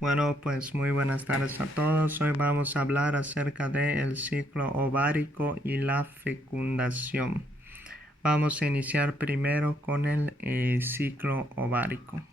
Bueno, pues muy buenas tardes a todos. Hoy vamos a hablar acerca del ciclo ovárico y la fecundación. Vamos a iniciar primero con el ciclo ovárico.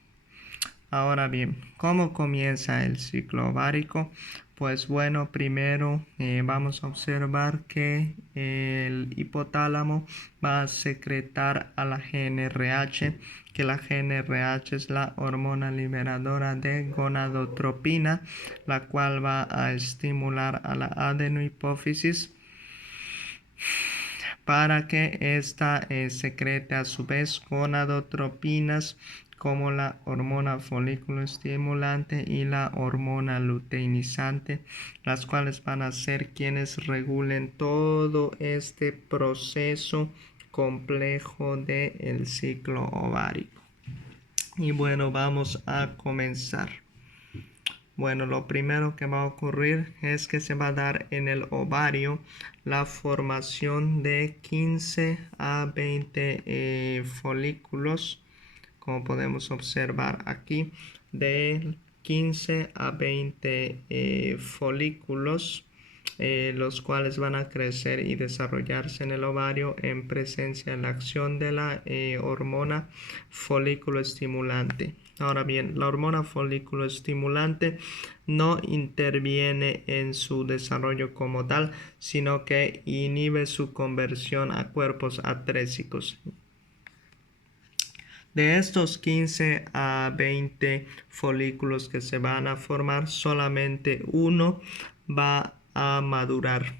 Ahora bien, ¿cómo comienza el ciclo ovárico? Pues bueno, primero vamos a observar que el hipotálamo va a secretar a la GnRH, que la GnRH es la hormona liberadora de gonadotropina, la cual va a estimular a la adenohipófisis para que ésta secrete a su vez gonadotropinas como la hormona folículo estimulante y la hormona luteinizante, las cuales van a ser quienes regulen todo este proceso complejo del ciclo ovárico. Y bueno, vamos a comenzar. Bueno, lo primero que va a ocurrir es que se va a dar en el ovario la formación de 15 a 20 folículos, como podemos observar aquí, de 15 a 20 folículos, los cuales van a crecer y desarrollarse en el ovario en presencia de la acción de la hormona folículo estimulante. Ahora bien, la hormona folículo estimulante no interviene en su desarrollo como tal, sino que inhibe su conversión a cuerpos atrésicos. De estos 15 a 20 folículos que se van a formar, solamente uno va a madurar.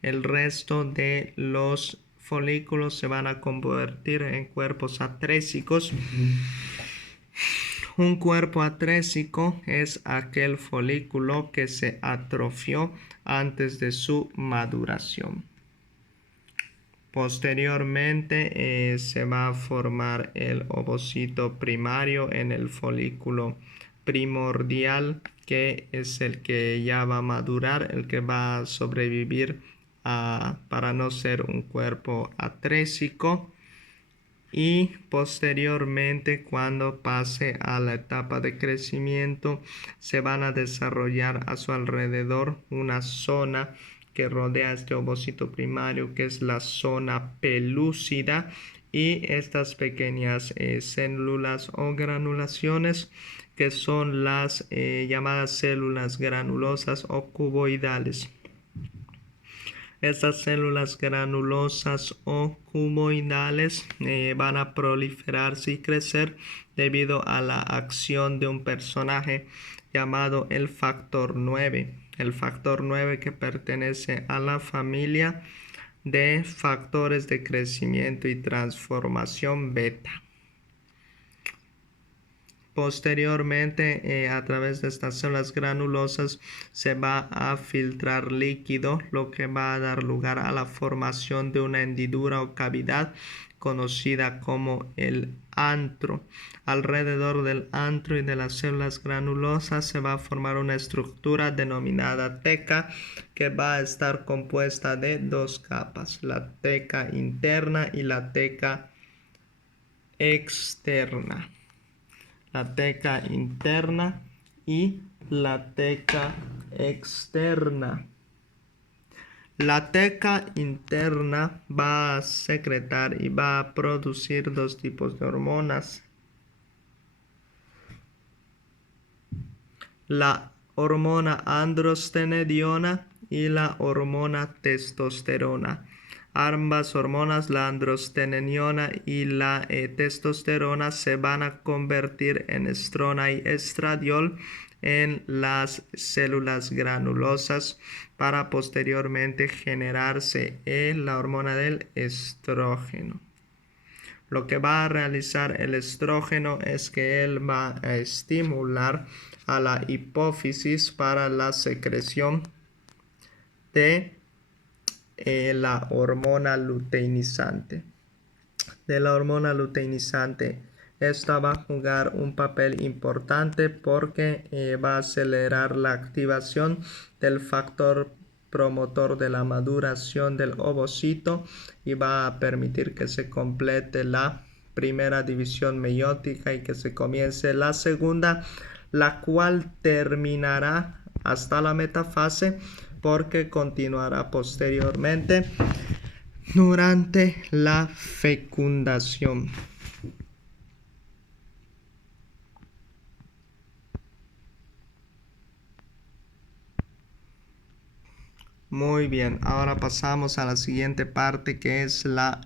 El resto de los folículos se van a convertir en cuerpos atrésicos. Un cuerpo atrésico es aquel folículo que se atrofió antes de su maduración. Posteriormente se va a formar el ovocito primario en el folículo primordial, que es el que ya va a madurar, el que va a sobrevivir para no ser un cuerpo atrésico. Y posteriormente, cuando pase a la etapa de crecimiento, se van a desarrollar a su alrededor una zona que rodea este ovocito primario, que es la zona pelúcida, y estas pequeñas células o granulaciones, que son las llamadas células granulosas o cuboidales. Estas células granulosas o cuboidales van a proliferarse y crecer debido a la acción de un personaje llamado el factor 9. El factor 9, que pertenece a la familia de factores de crecimiento y transformación beta. Posteriormente, a través de estas células granulosas se va a filtrar líquido, lo que va a dar lugar a la formación de una hendidura o cavidad conocida como el antro. Alrededor del antro y de las células granulosas se va a formar una estructura denominada teca, que va a estar compuesta de dos capas, la teca interna y la teca externa. La teca interna y la teca externa. La teca interna va a secretar y va a producir dos tipos de hormonas. La hormona androstenediona y la hormona testosterona. Ambas hormonas, la androstenediona y la testosterona, se van a convertir en estrona y estradiol en las células granulosas para posteriormente generarse la hormona del estrógeno. Lo que va a realizar el estrógeno es que él va a estimular a la hipófisis para la secreción de la hormona luteinizante. De la hormona luteinizante, esta va a jugar un papel importante porque va a acelerar la activación del factor promotor de la maduración del ovocito y va a permitir que se complete la primera división meiótica y que se comience la segunda. la cual terminará hasta la metafase porque continuará posteriormente durante la fecundación. Muy bien, ahora pasamos a la siguiente parte, que es la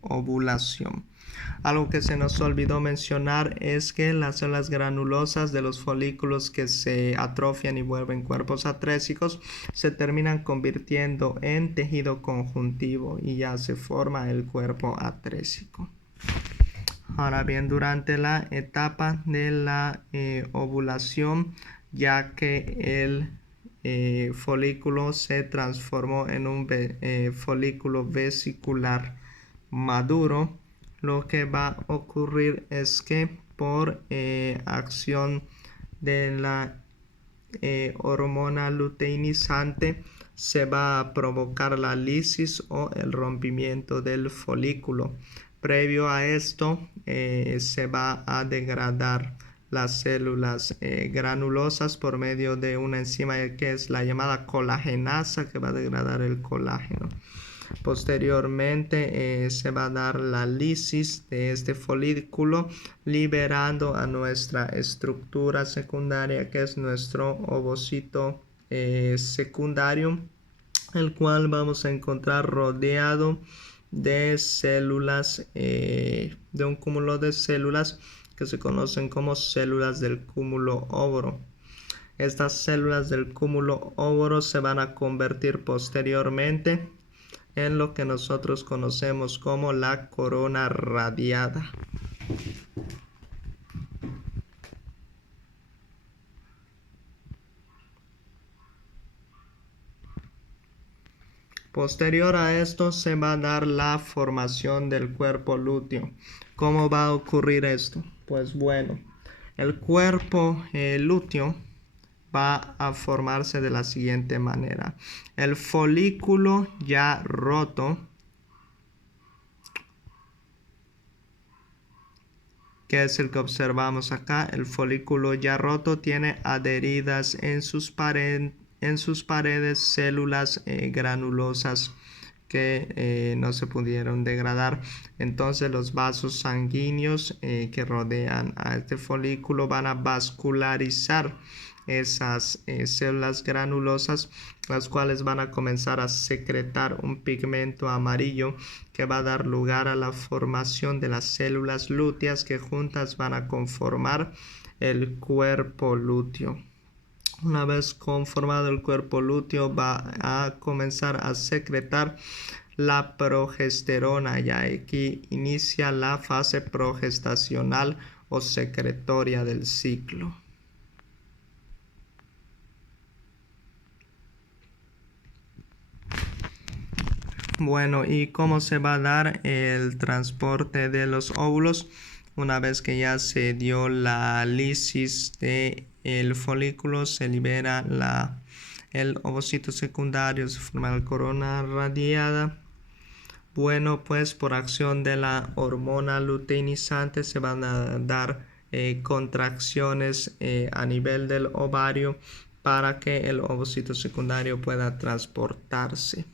ovulación. Algo que se nos olvidó mencionar es que las células granulosas de los folículos que se atrofian y vuelven cuerpos atrésicos se terminan convirtiendo en tejido conjuntivo y ya se forma el cuerpo atrésico. Ahora bien, durante la etapa de la ovulación, ya que el folículo se transformó en un folículo vesicular maduro, lo que va a ocurrir es que por acción de la hormona luteinizante se va a provocar la lisis o el rompimiento del folículo. Previo a esto se va a degradar las células granulosas por medio de una enzima que es la llamada colagenasa, que va a degradar el colágeno. Posteriormente se va a dar la lisis de este folículo, liberando a nuestra estructura secundaria, que es nuestro ovocito secundario, el cual vamos a encontrar rodeado de células, de un cúmulo de células que se conocen como células del cúmulo óvoro. Estas células del cúmulo óvoro se van a convertir posteriormente en lo que nosotros conocemos como la corona radiada. Posterior a esto se va a dar la formación del cuerpo lúteo. ¿Cómo va a ocurrir esto? Pues bueno, el cuerpo lúteo va a formarse de la siguiente manera. El folículo ya roto, que es el que observamos acá, el folículo ya roto tiene adheridas en sus paredes células granulosas que no se pudieron degradar. Entonces los vasos sanguíneos que rodean a este folículo van a vascularizar esas células granulosas, las cuales van a comenzar a secretar un pigmento amarillo que va a dar lugar a la formación de las células lúteas, que juntas van a conformar el cuerpo lúteo. Una vez conformado el cuerpo lúteo, va a comenzar a secretar la progesterona. Ya aquí inicia la fase progestacional o secretoria del ciclo. Bueno, ¿y cómo se va a dar el transporte de los óvulos? Una vez que ya se dio la lisis del folículo, se libera el ovocito secundario, se forma la corona radiada. Bueno, pues por acción de la hormona luteinizante se van a dar contracciones a nivel del ovario para que el ovocito secundario pueda transportarse.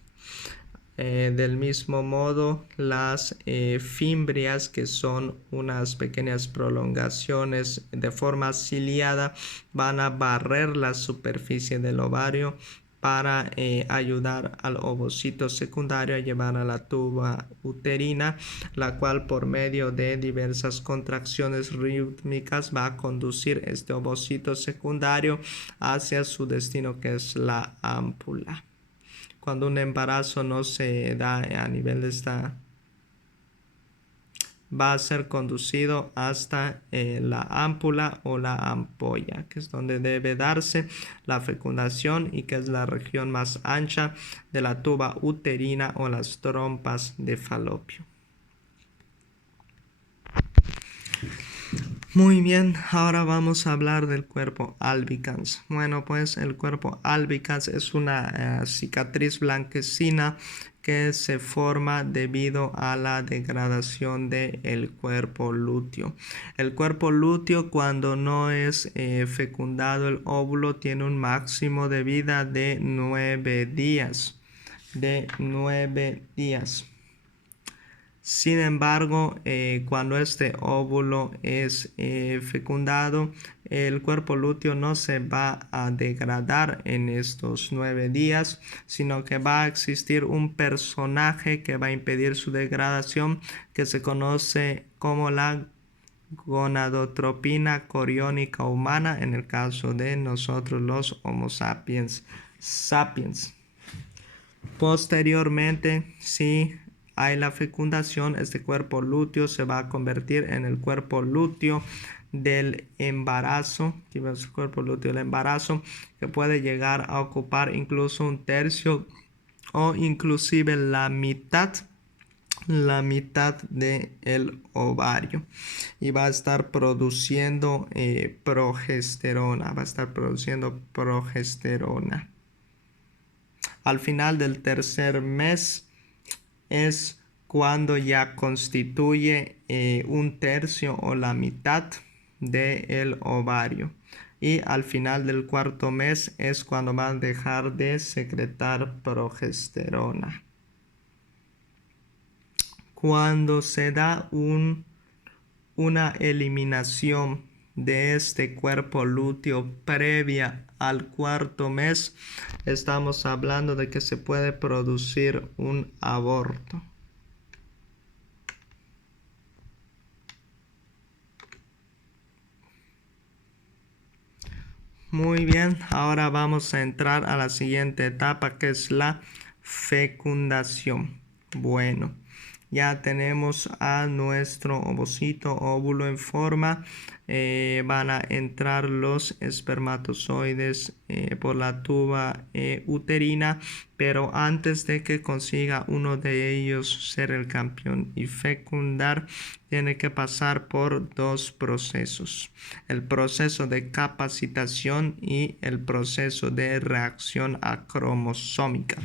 Del mismo modo, las fimbrias, que son unas pequeñas prolongaciones de forma ciliada, van a barrer la superficie del ovario para ayudar al ovocito secundario a llevar a la tuba uterina, la cual por medio de diversas contracciones rítmicas va a conducir este ovocito secundario hacia su destino, que es la ámpula. Cuando un embarazo no se da a nivel de esta, va a ser conducido hasta la ámpula o la ampolla, que es donde debe darse la fecundación y que es la región más ancha de la tuba uterina o las trompas de falopio. Muy bien, ahora vamos a hablar del cuerpo albicans. Bueno, pues el cuerpo albicans es una cicatriz blanquecina que se forma debido a la degradación del cuerpo lúteo. El cuerpo lúteo, cuando no es fecundado el óvulo, tiene un máximo de vida de 9 días. Sin embargo, cuando este óvulo es fecundado, el cuerpo lúteo no se va a degradar en estos 9 días, sino que va a existir un personaje que va a impedir su degradación, que se conoce como la gonadotropina coriónica humana, en el caso de nosotros los Homo sapiens sapiens. Posteriormente, si hay la fecundación, este cuerpo lúteo se va a convertir en el cuerpo lúteo del embarazo, que puede llegar a ocupar incluso un tercio o inclusive la mitad del ovario, y va a estar produciendo progesterona. Al final del tercer mes es cuando ya constituye un tercio o la mitad del ovario, y al final del cuarto mes es cuando va a dejar de secretar progesterona. Cuando se da una eliminación de este cuerpo lúteo previa al cuarto mes, estamos hablando de que se puede producir un aborto. Muy bien, ahora vamos a entrar a la siguiente etapa, que es la fecundación. Bueno, ya tenemos a nuestro ovocito, óvulo en forma. Van a entrar los espermatozoides por la tuba uterina, pero antes de que consiga uno de ellos ser el campeón y fecundar, tiene que pasar por dos procesos: el proceso de capacitación y el proceso de reacción acromosómica.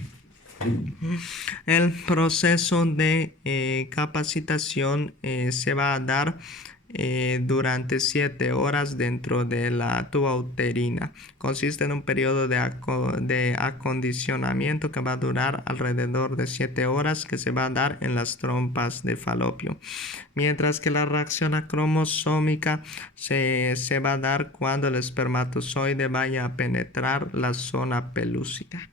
El proceso de capacitación se va a dar durante 7 horas dentro de la tuba uterina. Consiste en un periodo de acondicionamiento que va a durar alrededor de 7 horas, que se va a dar en las trompas de falopio. Mientras que la reacción acromosómica se va a dar cuando el espermatozoide vaya a penetrar la zona pelúcida.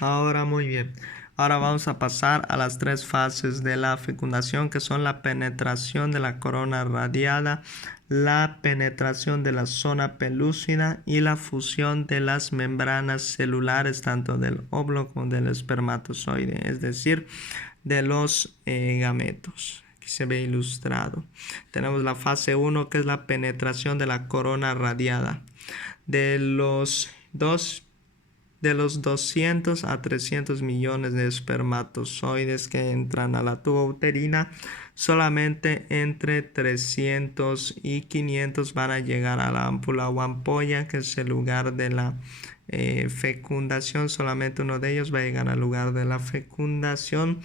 Ahora muy bien. Ahora vamos a pasar a las 3 fases de la fecundación, que son la penetración de la corona radiada, la penetración de la zona pelúcida y la fusión de las membranas celulares tanto del óvulo como del espermatozoide, es decir, de los gametos. Aquí se ve ilustrado. Tenemos la fase 1, que es la penetración de la corona radiada. De los 200 a 300 millones de espermatozoides que entran a la tuba uterina, solamente entre 300 y 500 van a llegar a la ámpula o ampolla, que es el lugar de la fecundación. Solamente uno de ellos va a llegar al lugar de la fecundación,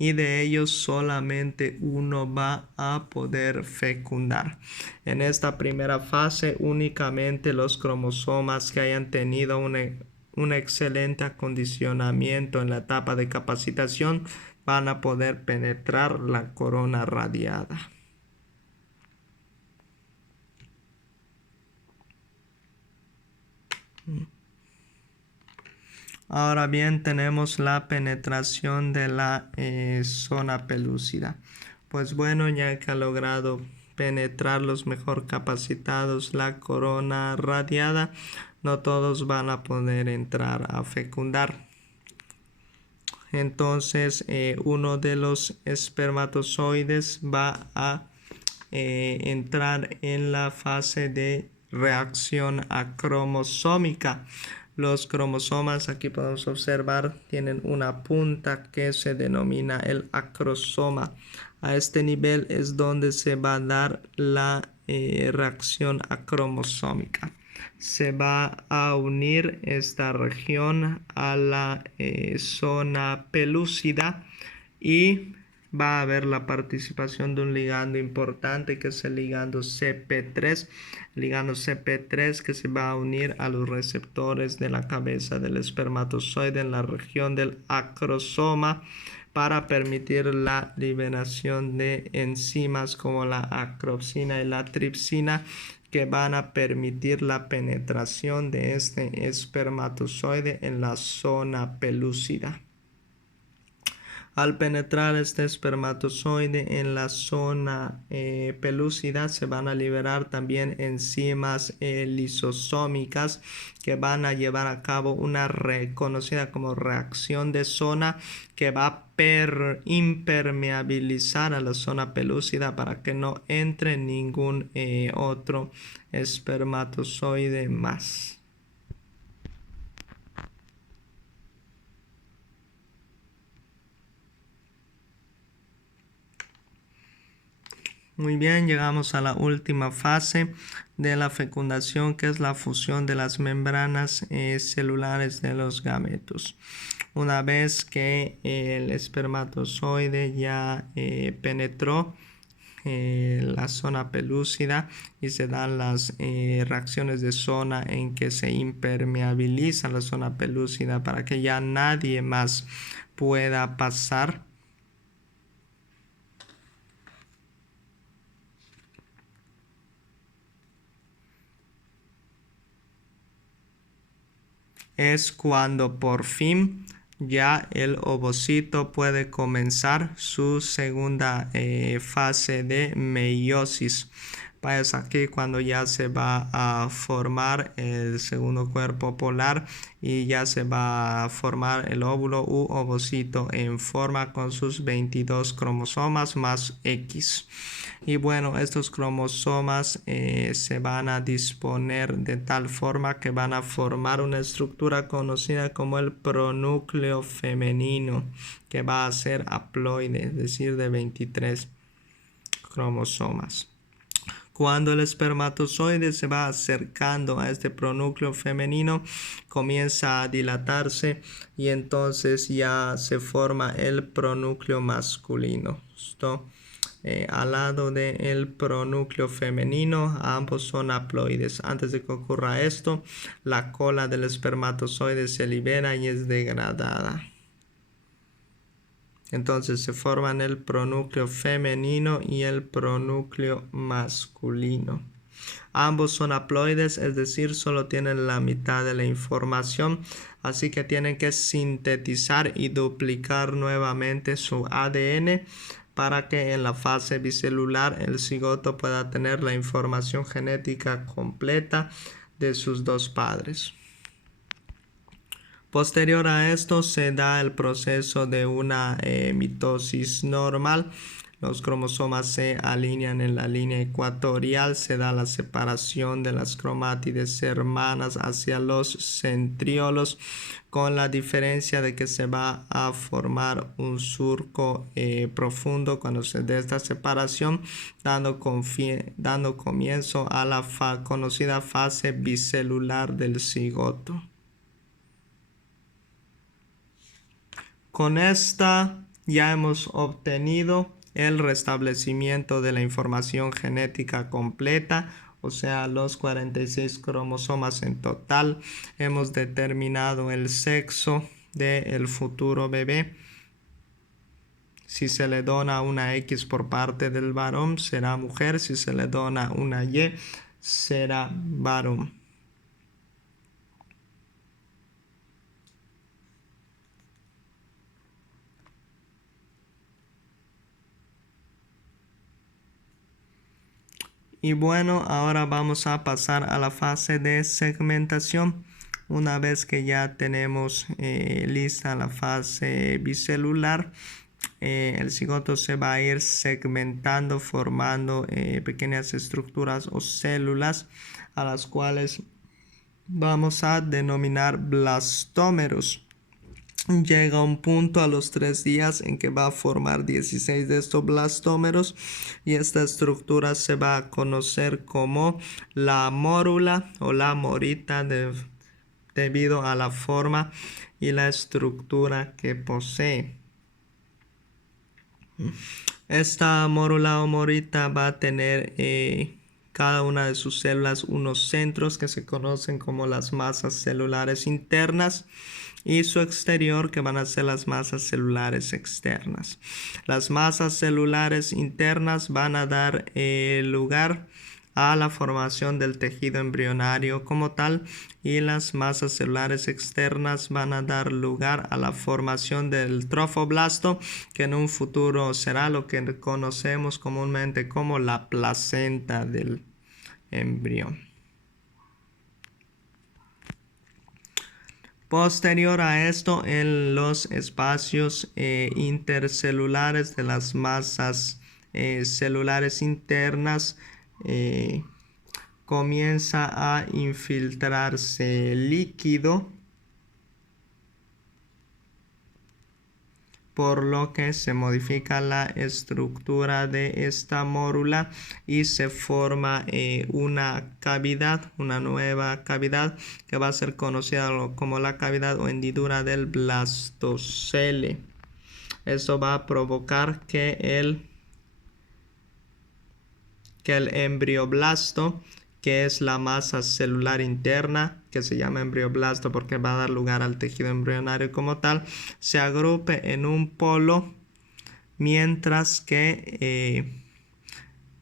y de ellos solamente uno va a poder fecundar. En esta primera fase, únicamente los cromosomas que hayan tenido un excelente acondicionamiento en la etapa de capacitación van a poder penetrar la corona radiada. Ahora bien, tenemos la penetración de la zona pelúcida. Pues bueno, ya que ha logrado penetrar los mejor capacitados la corona radiada, no todos van a poder entrar a fecundar. Entonces, uno de los espermatozoides va a entrar en la fase de reacción acromosómica. Los cromosomas, aquí podemos observar, tienen una punta que se denomina el acrosoma. A este nivel es donde se va a dar la reacción acromosómica. se va a unir esta región a la zona pelúcida y va a haber la participación de un ligando importante que es el ligando CP3. El ligando CP3 que se va a unir a los receptores de la cabeza del espermatozoide en la región del acrosoma para permitir la liberación de enzimas como la acropsina y la tripsina que van a permitir la penetración de este espermatozoide en la zona pelúcida. Al penetrar este espermatozoide en la zona pelúcida se van a liberar también enzimas lisosómicas que van a llevar a cabo una reconocida como reacción de zona que va a impermeabilizar a la zona pelúcida para que no entre ningún otro espermatozoide más. Muy bien, llegamos a la última fase de la fecundación, que es la fusión de las membranas celulares de los gametos. Una vez que el espermatozoide ya penetró la zona pelúcida y se dan las reacciones de zona en que se impermeabiliza la zona pelúcida para que ya nadie más pueda pasar. Es cuando por fin ya el ovocito puede comenzar su segunda fase de meiosis. Pues aquí cuando ya se va a formar el segundo cuerpo polar y ya se va a formar el óvulo u ovocito en forma con sus 22 cromosomas más X. Y bueno, estos cromosomas se van a disponer de tal forma que van a formar una estructura conocida como el pronúcleo femenino, que va a ser haploide, es decir, de 23 cromosomas. Cuando el espermatozoide se va acercando a este pronúcleo femenino, comienza a dilatarse y entonces ya se forma el pronúcleo masculino. Al lado del pronúcleo femenino, ambos son haploides. Antes de que ocurra esto, la cola del espermatozoide se libera y es degradada. Entonces se forman el pronúcleo femenino y el pronúcleo masculino. Ambos son haploides, es decir, solo tienen la mitad de la información, así que tienen que sintetizar y duplicar nuevamente su ADN para que en la fase bicelular el cigoto pueda tener la información genética completa de sus dos padres. Posterior a esto se da el proceso de una mitosis normal. Los cromosomas se alinean en la línea ecuatorial, se da la separación de las cromátides hermanas hacia los centriolos, con la diferencia de que se va a formar un surco profundo cuando se dé esta separación, dando comienzo a la conocida fase bicelular del cigoto. Con esta ya hemos obtenido el restablecimiento de la información genética completa, o sea, los 46 cromosomas en total. Hemos determinado el sexo del futuro bebé. Si se le dona una X por parte del varón, será mujer. Si se le dona una Y, será varón. Y bueno, ahora vamos a pasar a la fase de segmentación. Una vez que ya tenemos lista la fase bicelular, el cigoto se va a ir segmentando, formando pequeñas estructuras o células a las cuales vamos a denominar blastómeros. llega a un punto a los 3 días en que va a formar 16 de estos blastómeros, y esta estructura se va a conocer como la mórula o la morita debido a la forma y la estructura que posee. Esta mórula o morita va a tener cada una de sus células unos centros que se conocen como las masas celulares internas, y su exterior, que van a ser las masas celulares externas. Las masas celulares internas van a dar lugar a la formación del tejido embrionario como tal, y las masas celulares externas van a dar lugar a la formación del trofoblasto, que en un futuro será lo que conocemos comúnmente como la placenta del embrión. Posterior a esto, en los espacios intercelulares de las masas celulares internas, comienza a infiltrarse líquido, por lo que se modifica la estructura de esta mórula y se forma una cavidad, una nueva cavidad, que va a ser conocida como la cavidad o hendidura del blastocele. Esto va a provocar que el embrioblasto, que es la masa celular interna, que se llama embrioblasto porque va a dar lugar al tejido embrionario como tal, se agrupe en un polo, mientras que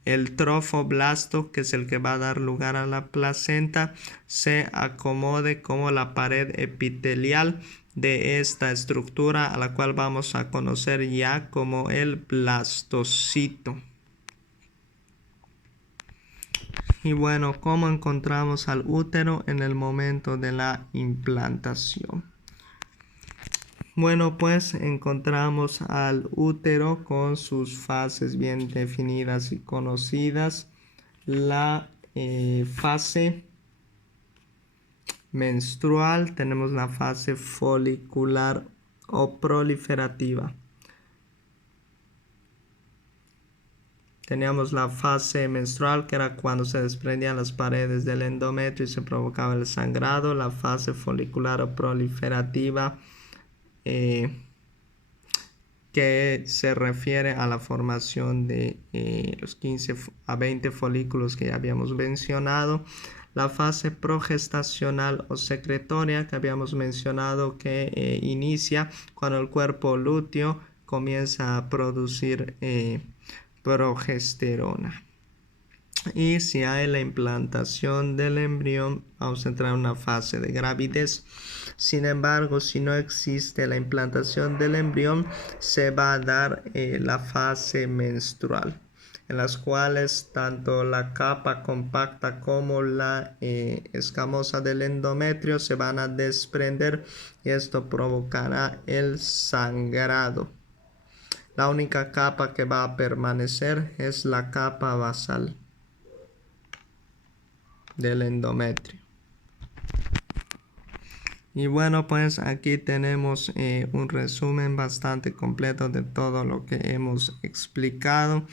el trofoblasto, que es el que va a dar lugar a la placenta, se acomode como la pared epitelial de esta estructura, a la cual vamos a conocer ya como el blastocito. Y bueno, ¿cómo encontramos al útero en el momento de la implantación? Bueno, pues encontramos al útero con sus fases bien definidas y conocidas. La fase menstrual, tenemos la fase folicular o proliferativa. Teníamos la fase menstrual, que era cuando se desprendían las paredes del endometrio y se provocaba el sangrado. La fase folicular o proliferativa, que se refiere a la formación de los 15 a 20 folículos que ya habíamos mencionado. La fase progestacional o secretoria, que habíamos mencionado, que inicia cuando el cuerpo lúteo comienza a producir progesterona. Y si hay la implantación del embrión, vamos a entrar en una fase de gravidez. Sin embargo, si no existe la implantación del embrión, se va a dar la fase menstrual, en las cuales tanto la capa compacta como la escamosa del endometrio se van a desprender, y esto provocará el sangrado. La única capa que va a permanecer es la capa basal del endometrio. Y bueno, pues aquí tenemos un resumen bastante completo de todo lo que hemos explicado.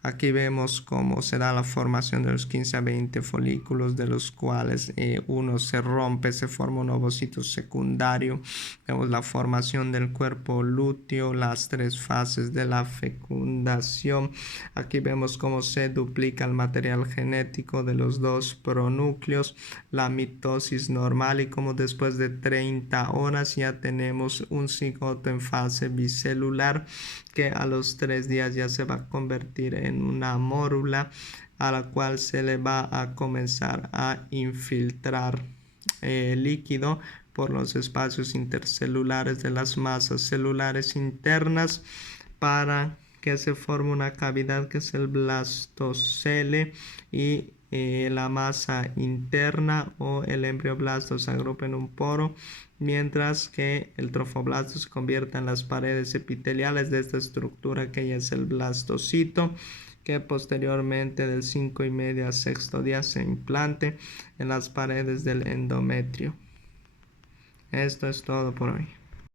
Aquí vemos cómo se da la formación de los 15 a 20 folículos, de los cuales uno se rompe, se forma un ovocito secundario. Vemos la formación del cuerpo lúteo, las 3 fases de la fecundación. Aquí vemos cómo se duplica el material genético de los 2 pronúcleos, la mitosis normal, y como después de 30 horas ya tenemos un cigoto en fase bicelular, que a los 3 días ya se va a convertir en una mórula, a la cual se le va a comenzar a infiltrar líquido por los espacios intercelulares de las masas celulares internas, para que se forme una cavidad que es el blastocele, y la masa interna o el embrioblasto se agrupa en un poro, mientras que el trofoblasto se convierte en las paredes epiteliales de esta estructura, que ya es el blastocito, que posteriormente del 5,5 a 6º día se implante en las paredes del endometrio. Esto es todo por hoy.